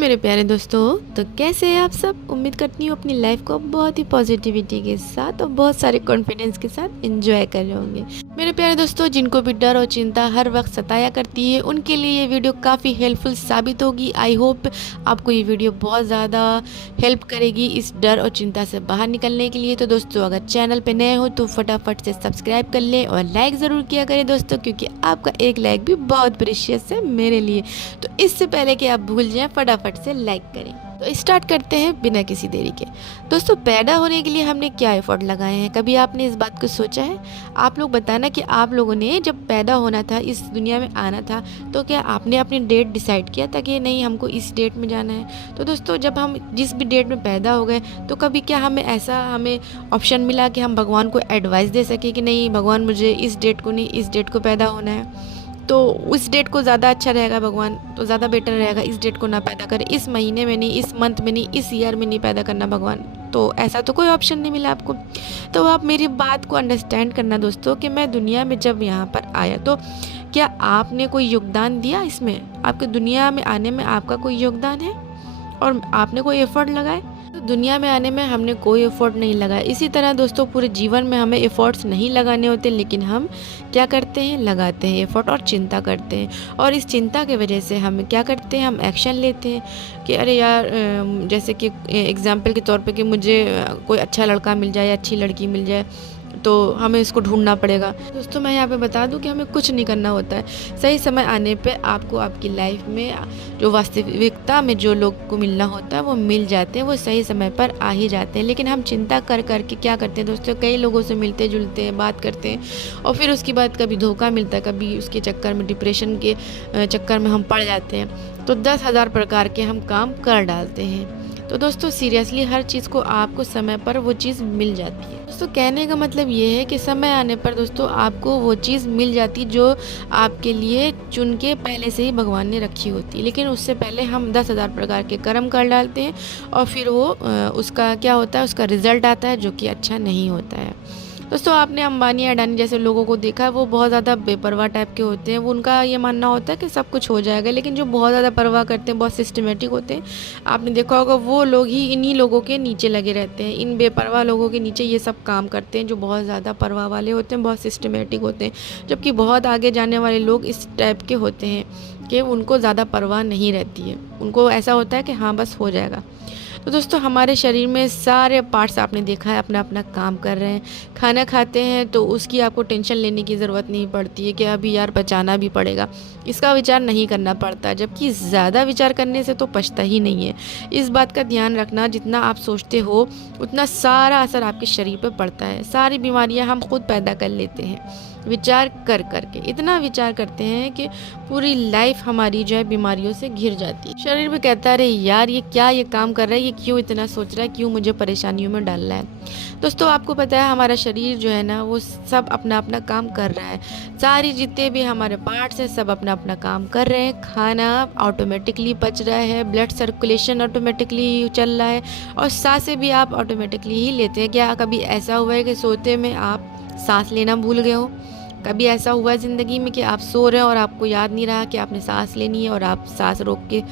मेरे प्यारे दोस्तों, तो कैसे हैं आप सब। उम्मीद करती हूँ अपनी लाइफ को बहुत ही पॉजिटिविटी के साथ और बहुत सारे कॉन्फिडेंस के साथ एंजॉय कर रहे होंगे। मेरे प्यारे दोस्तों, जिनको भी डर और चिंता हर वक्त सताया करती है उनके लिए ये वीडियो काफ़ी हेल्पफुल साबित होगी। आई होप आपको ये वीडियो बहुत ज़्यादा हेल्प करेगी इस डर और चिंता से बाहर निकलने के लिए। तो दोस्तों, अगर चैनल पर नए हो तो फटाफट से सब्सक्राइब कर लें और लाइक ज़रूर किया करें दोस्तों, क्योंकि आपका एक लाइक भी बहुत प्रीशियस है मेरे लिए। तो इससे पहले कि आप भूल जाएं, फटाफट से लाइक करें। तो स्टार्ट करते हैं बिना किसी देरी के। दोस्तों, पैदा होने के लिए हमने क्या एफर्ट लगाए हैं, कभी आपने इस बात को सोचा है? आप लोग बताना कि आप लोगों ने जब पैदा होना था, इस दुनिया में आना था, तो क्या आपने अपनी डेट डिसाइड किया था कि नहीं हमको इस डेट में जाना है? तो दोस्तों, जब हम जिस भी डेट में पैदा हो गए तो कभी क्या हमें ऑप्शन मिला कि हम भगवान को एडवाइस दे सके कि नहीं भगवान मुझे इस डेट को नहीं इस डेट को पैदा होना है, तो उस डेट को ज़्यादा अच्छा रहेगा भगवान, तो ज़्यादा बेटर रहेगा इस डेट को ना पैदा करें, इस महीने में नहीं, इस मंथ में नहीं, इस ईयर में नहीं पैदा करना भगवान। तो ऐसा तो कोई ऑप्शन नहीं मिला आपको। तो आप मेरी बात को अंडरस्टैंड करना दोस्तों कि मैं दुनिया में जब यहाँ पर आया तो क्या आपने कोई योगदान दिया इसमें? आपके दुनिया में आने में आपका कोई योगदान है और आपने कोई एफर्ट लगाए? तो दुनिया में आने में हमने कोई एफर्ट नहीं लगाया। इसी तरह दोस्तों, पूरे जीवन में हमें एफर्ट्स नहीं लगाने होते, लेकिन हम क्या करते हैं, लगाते हैं एफर्ट और चिंता करते हैं। और इस चिंता की वजह से हम क्या करते हैं, हम एक्शन लेते हैं कि अरे यार, जैसे कि एग्जाम्पल के तौर पे कि मुझे कोई अच्छा लड़का मिल जाए या अच्छी लड़की मिल जाए तो हमें इसको ढूंढना पड़ेगा। दोस्तों, मैं यहाँ पे बता दूं कि हमें कुछ नहीं करना होता है। सही समय आने पे आपको आपकी लाइफ में जो वास्तविकता में जो लोग को मिलना होता है वो मिल जाते हैं, वो सही समय पर आ ही जाते हैं। लेकिन हम चिंता कर करके क्या करते हैं दोस्तों, कई लोगों से मिलते जुलते हैं, बात करते हैं और फिर उसके बाद कभी धोखा मिलता है, कभी उसके चक्कर में, डिप्रेशन के चक्कर में हम पड़ जाते हैं। तो 10,000 प्रकार के हम काम कर डालते हैं। तो दोस्तों, सीरियसली हर चीज़ को आपको समय पर वो चीज़ मिल जाती है। दोस्तों, कहने का मतलब ये है कि समय आने पर दोस्तों आपको वो चीज़ मिल जाती जो आपके लिए चुन के पहले से ही भगवान ने रखी होती है। लेकिन उससे पहले हम 10,000 प्रकार के कर्म कर डालते हैं और फिर वो उसका क्या होता है, उसका रिजल्ट आता है जो कि अच्छा नहीं होता है। दोस्तों, आपने अंबानी अडानी जैसे लोगों को देखा है, वो बहुत ज़्यादा बेपरवाह टाइप के होते हैं। वो उनका ये मानना होता है कि सब कुछ हो जाएगा, लेकिन जो बहुत ज़्यादा परवाह करते हैं, बहुत सिस्टमेटिक होते हैं, आपने देखा होगा वो लोग ही इन्हीं लोगों के नीचे लगे रहते हैं। इन बेपरवाह लोगों के नीचे ये सब काम करते हैं जो बहुत ज़्यादा परवाह वाले होते हैं, बहुत सिस्टमेटिक होते हैं। जबकि बहुत आगे जाने वाले लोग इस टाइप के होते हैं कि उनको ज़्यादा परवाह नहीं रहती है, उनको ऐसा होता है कि हाँ बस हो जाएगा। तो दोस्तों, हमारे शरीर में सारे पार्ट्स आपने देखा है अपना अपना काम कर रहे हैं। खाना खाते हैं तो उसकी आपको टेंशन लेने की ज़रूरत नहीं पड़ती है कि अभी यार पचाना भी पड़ेगा, इसका विचार नहीं करना पड़ता। जबकि ज़्यादा विचार करने से तो पचता ही नहीं है। इस बात का ध्यान रखना, जितना आप सोचते हो उतना सारा असर आपके शरीर पर पड़ता है। सारी बीमारियाँ हम खुद पैदा कर लेते हैं विचार कर करके। इतना विचार करते हैं कि पूरी लाइफ हमारी जो है बीमारियों से घिर जाती है। शरीर भी कहता है अरे यार ये क्या ये काम कर रहा है, ये क्यों इतना सोच रहा है, क्यों मुझे परेशानियों में डाल रहा है। दोस्तों, आपको पता है हमारा शरीर जो है ना वो सब अपना अपना काम कर रहा है। सारी जितने भी हमारे पार्ट्स हैं सब अपना अपना काम कर रहे हैं। खाना ऑटोमेटिकली पच रहा है, ब्लड सर्कुलेशन ऑटोमेटिकली चल रहा है और सांसें भी आप ऑटोमेटिकली ही लेते हैं। क्या कभी ऐसा हुआ है कि सोते में आप सांस लेना भूल गए हो? कभी ऐसा हुआ है ज़िंदगी में कि आप सो रहे हो और आपको याद नहीं रहा कि आपने सांस लेनी है और आप सांस रोक के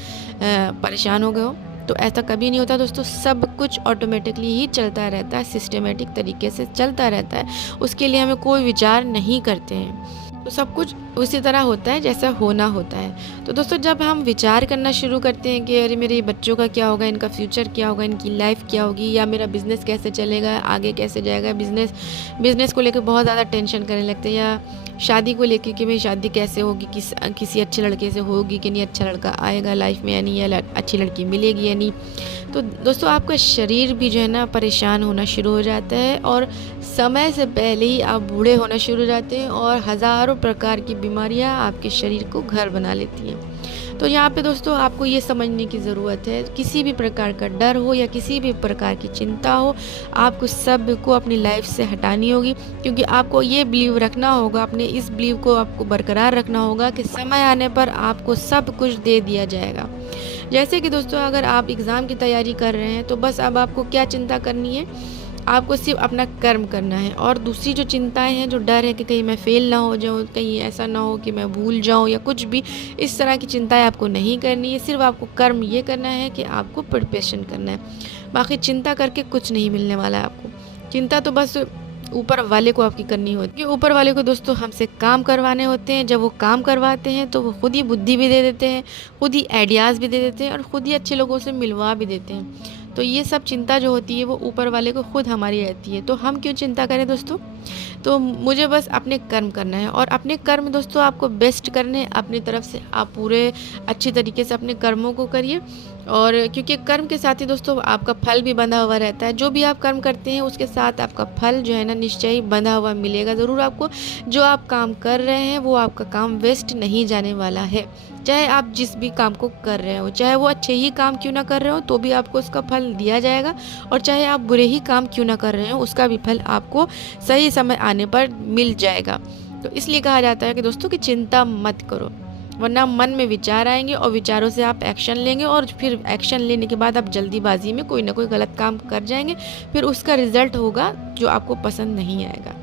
परेशान हो गए हो? तो ऐसा कभी नहीं होता दोस्तों। सब कुछ ऑटोमेटिकली ही चलता रहता है, सिस्टमेटिक तरीके से चलता रहता है। उसके लिए हमें कोई विचार नहीं करते हैं। तो सब कुछ उसी तरह होता है जैसा होना होता है। तो दोस्तों, जब हम विचार करना शुरू करते हैं कि अरे मेरे बच्चों का क्या होगा, इनका फ्यूचर क्या होगा, इनकी लाइफ क्या होगी, या मेरा बिज़नेस कैसे चलेगा, आगे कैसे जाएगा, बिज़नेस को लेकर बहुत ज़्यादा टेंशन करने लगते हैं, या शादी को लेकर कि मेरी शादी कैसे होगी, किसी अच्छे लड़के से होगी कि नहीं, अच्छा लड़का आएगा लाइफ में या नहीं, या अच्छी लड़की मिलेगी या नहीं। तो दोस्तों, आपका शरीर भी जो है ना परेशान होना शुरू हो जाता है और समय से पहले ही आप बूढ़े होना शुरू हो जाते हैं और हज़ारों प्रकार की बीमारियां आपके शरीर को घर बना लेती हैं। तो यहाँ पे दोस्तों आपको ये समझने की ज़रूरत है, किसी भी प्रकार का डर हो या किसी भी प्रकार की चिंता हो, आपको सब को अपनी लाइफ से हटानी होगी। क्योंकि आपको ये बिलीव रखना होगा, अपने इस बिलीव को आपको बरकरार रखना होगा कि समय आने पर आपको सब कुछ दे दिया जाएगा। जैसे कि दोस्तों, अगर आप एग्ज़ाम की तैयारी कर रहे हैं तो बस अब आपको क्या चिंता करनी है, आपको सिर्फ अपना कर्म करना है। और दूसरी जो चिंताएं हैं, जो डर है कि कहीं मैं फेल ना हो जाऊँ, कहीं ऐसा ना हो कि मैं भूल जाऊँ या कुछ भी, इस तरह की चिंताएं आपको नहीं करनी है। सिर्फ आपको कर्म ये करना है कि आपको प्रिपरेशन करना है। बाकी चिंता करके कुछ नहीं मिलने वाला है आपको। चिंता तो बस ऊपर वाले को आपकी करनी होती है। ऊपर वाले को दोस्तों हमसे काम करवाने होते हैं। जब वो काम करवाते हैं तो वो खुद ही बुद्धि भी दे देते हैं, खुद ही आइडियाज़ भी दे देते हैं और खुद ही अच्छे लोगों से मिलवा भी देते हैं। तो ये सब चिंता जो होती है वो ऊपर वाले को खुद हमारी रहती है। तो हम क्यों चिंता करें दोस्तों? तो मुझे बस अपने कर्म करना है, और अपने कर्म दोस्तों आपको बेस्ट करने, अपनी तरफ से आप पूरे अच्छी तरीके से अपने कर्मों को करिए। और क्योंकि कर्म के साथ ही दोस्तों आपका फल भी बंधा हुआ रहता है। जो भी आप कर्म करते हैं उसके साथ आपका फल जो है ना निश्चय ही बंधा हुआ मिलेगा ज़रूर आपको। जो आप काम कर रहे हैं वो आपका काम वेस्ट नहीं जाने वाला है। चाहे आप जिस भी काम को कर रहे हो, चाहे वो अच्छे ही काम क्यों ना कर रहे हो, तो भी आपको उसका फल दिया जाएगा। और चाहे आप बुरे ही काम क्यों ना कर रहे हो, उसका भी फल आपको सही समय आने पर मिल जाएगा। तो इसलिए कहा जाता है कि दोस्तों कि चिंता मत करो, वरना मन में विचार आएंगे और विचारों से आप एक्शन लेंगे, और फिर एक्शन लेने के बाद आप जल्दीबाजी में कोई ना कोई गलत काम कर जाएंगे। फिर उसका रिजल्ट होगा जो आपको पसंद नहीं आएगा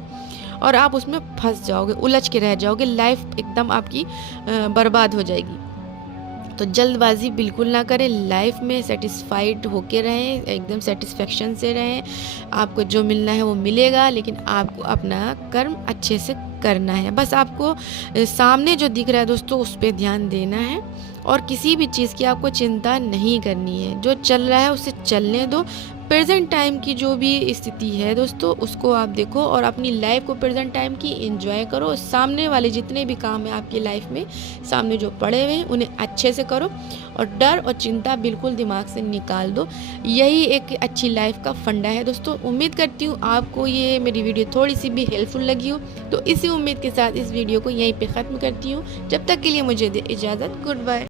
और आप उसमें फंस जाओगे, उलझ के रह जाओगे, लाइफ एकदम आपकी बर्बाद हो जाएगी। तो जल्दबाजी बिल्कुल ना करें, लाइफ में सेटिस्फाइड होके रहें, एकदम सेटिस्फेक्शन से रहें। आपको जो मिलना है वो मिलेगा, लेकिन आपको अपना कर्म अच्छे से करना है। बस आपको सामने जो दिख रहा है दोस्तों उस पर ध्यान देना है, और किसी भी चीज़ की आपको चिंता नहीं करनी है। जो चल रहा है उसे चलने दो। प्रेजेंट टाइम की जो भी स्थिति है दोस्तों उसको आप देखो और अपनी लाइफ को प्रेजेंट टाइम की एंजॉय करो। सामने वाले जितने भी काम हैं आपकी लाइफ में सामने जो पड़े हुए हैं उन्हें अच्छे से करो, और डर और चिंता बिल्कुल दिमाग से निकाल दो। यही एक अच्छी लाइफ का फंडा है दोस्तों। उम्मीद करती हूँ आपको ये मेरी वीडियो थोड़ी सी भी हेल्पफुल लगी हो। तो इसी उम्मीद के साथ इस वीडियो को यहीं पे ख़त्म करती हूँ। जब तक के लिए मुझे दे इजाज़त, गुड बाय।